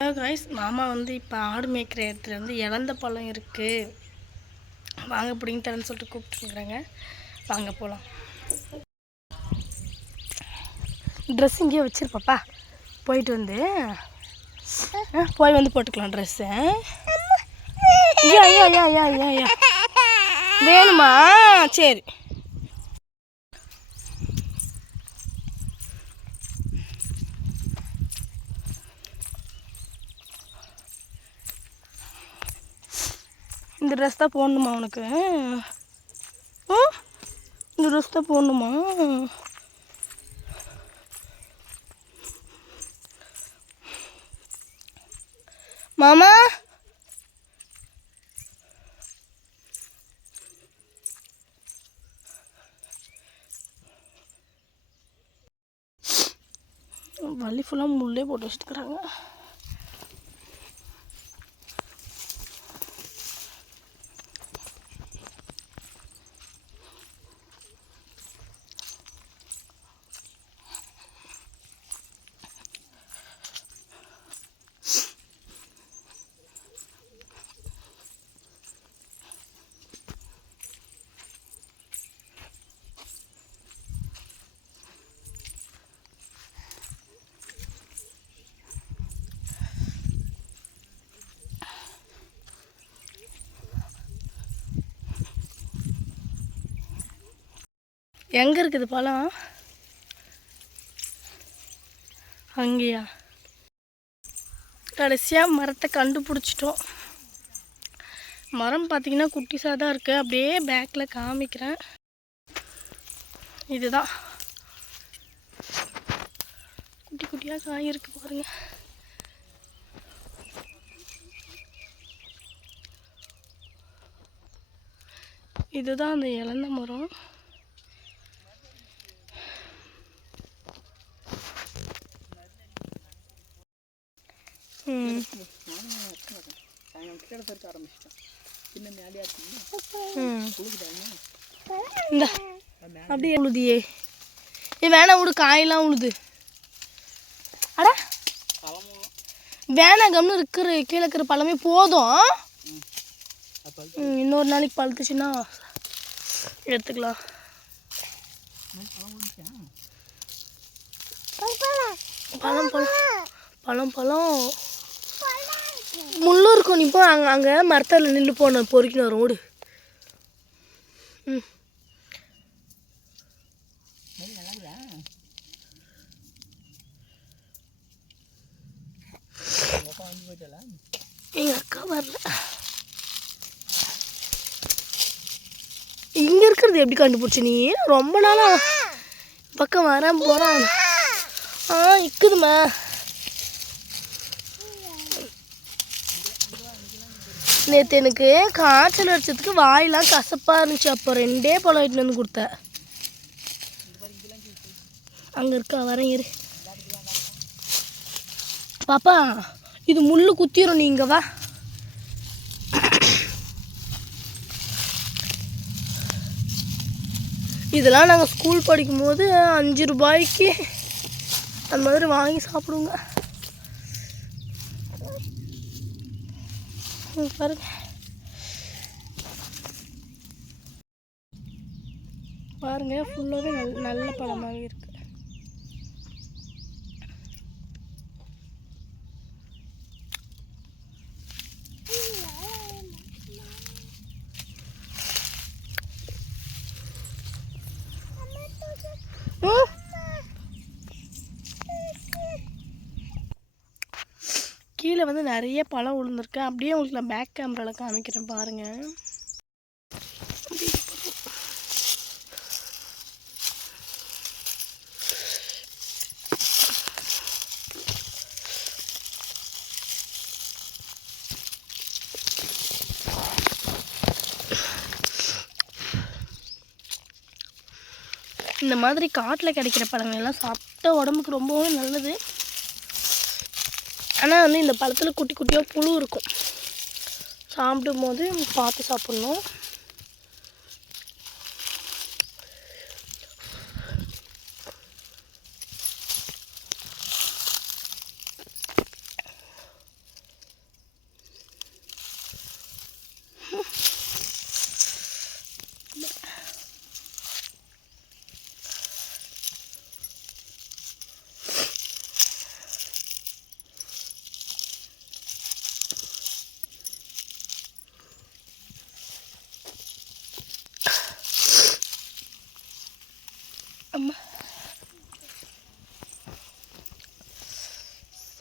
Hello guys மாமா வந்து இப்போ ஆடு மேய்க்கிற இடத்துல வந்து இழந்த பழம் இருக்குது வாங்க பிடிங்கி தரேன்னு சொல்லிட்டு கூப்பிட்டுருக்குறாங்க வாங்க போகலாம் ட்ரெஸ் இங்கேயே வச்சிருப்பாப்பா. போயிட்டு வந்து ஆ, போய் வந்து போட்டுக்கலாம் ட்ரெஸ்ஸு ஐயா ஐயா ஐயா ஐயா ஐயா ஐயா. வேணுமா? சரி. இந்த ட்ரெஸ் தான் போடணுமா உனக்கு? இந்த ட்ரெஸ் தான் போடணுமா? மாமா? வலி ஃபுல்லாக முள்ளே போட்டு வச்சுட்டுக்கிறாங்க எங்கே இருக்குது பழம்? அங்கேயா? கடைசியாக மரத்தை கண்டுபிடிச்சிட்டோம். மரம் பார்த்திங்கன்னா குட்டிஸாக தான் இருக்குது அப்படியே பேக்கில் காமிக்கிறேன். இதுதான். குட்டி குட்டியாக காய் இருக்குது பாருங்கள் இதுதான் அந்த இழந்த மரம். இந்த அப்படியே உழுதியே ஏ வேணாம் விடு காயெல்லாம் உழுது அட வேணாம் கம்னு இருக்கிற கீழே இருக்கிற பழமே போதும் இன்னொரு நாளைக்கு பழுத்துச்சுன்னா எடுத்துக்கலாம் பழம் பழம் பழம் பழம் முள்ளு இருக்கும் நீ போ அங்கே அங்கே மரத்தில் நின்று போன பொறுக்கின்னு ரோடு ஓடு. ம். எங்கள் அக்கா வரல. இங்கே இருக்கிறது எப்படி கண்டுபிடிச்ச நீ? ரொம்ப நாளாக பக்கம் வரேன் போகிறான் ஆ இருக்குதுமா நேற்று எனக்கு காய்ச்சல் அடிச்சதுக்கு வாயெல்லாம் கசப்பாக இருந்துச்சு. அப்போ ரெண்டே பழம் எடுத்துன்னு வந்து கொடுத்தேன். அங்கே இருக்கா வரேன் இரு. பாப்பா இது முள் குத்திரும் நீ வா. இதெல்லாம் நாங்கள் ஸ்கூல் படிக்கும்போது அஞ்சு ரூபாய்க்கு அந்த மாதிரி வாங்கி சாப்பிடுவோங்க. பாருங்க பாருங்க ஃபுல்லாகவே நல் நல்ல பழமாகவே இருக்கு ம். கீழே வந்து நிறைய பழம் விழுந்திருக்கு அப்படியே உங்களுக்கு நான் பேக் கேமராவில் காமிக்கிறேன் பாருங்க. இந்த மாதிரி காட்டில் கிடைக்கிற பழங்கள் எல்லாம் சாப்பிட்டா உடம்புக்கு ரொம்பவே நல்லது. ஆனால் வந்து இந்த பழத்தில் குட்டி குட்டியாக புழு இருக்கும். சாப்பிடும் போது பார்த்து சாப்பிட்ணும்.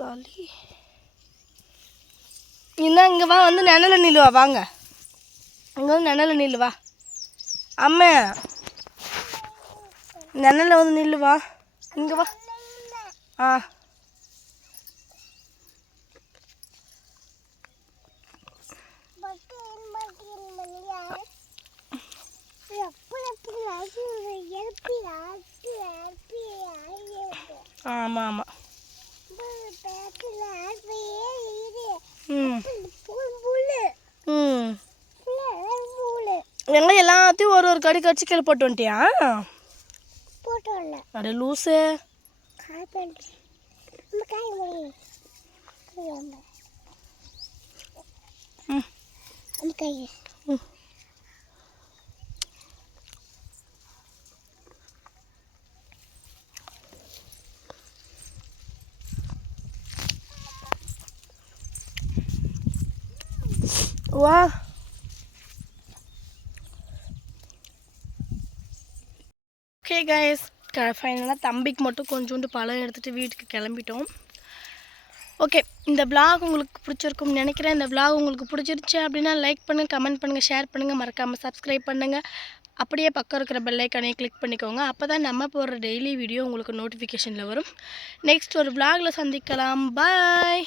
சாலி. என்ன இங்கே வா வந்து நிழல நில்லுவா வாங்க. இங்கே வந்து நிழல நில்லுவா அம்மா நிழல வந்து நில்லுவா இங்கே வா. ஆ. ஆமாம் ஆமாம் ம் ம் எங்க எல்லாத்தையும் ஒரு கடி கடிச்சு கீழே போட்டு வந்துட்டியா? அட ம். வா. ஓகே கைஸ் ஃபைனலாக தம்பிக்கு மட்டும் கொஞ்சோண்டு பழம் எடுத்துகிட்டு வீட்டுக்கு கிளம்பிட்டோம். ஓகே இந்த விளாக் உங்களுக்கு பிடிச்சிருக்கும்னு நினைக்கிறேன். இந்த விளாக் உங்களுக்கு பிடிச்சிருச்சு அப்படின்னா லைக் பண்ணுங்கள் கமெண்ட் பண்ணுங்கள் ஷேர் பண்ணுங்கள் மறக்காமல் சப்ஸ்கிரைப் பண்ணுங்கள் அப்படியே பக்கம் இருக்கிற பெல் கிளிக் பண்ணிக்கோங்க. அப்போ தான் நம்ம போடுற டெய்லி வீடியோ உங்களுக்கு நோட்டிஃபிகேஷனில் வரும். நெக்ஸ்ட் ஒரு விளாகில் சந்திக்கலாம். பாய்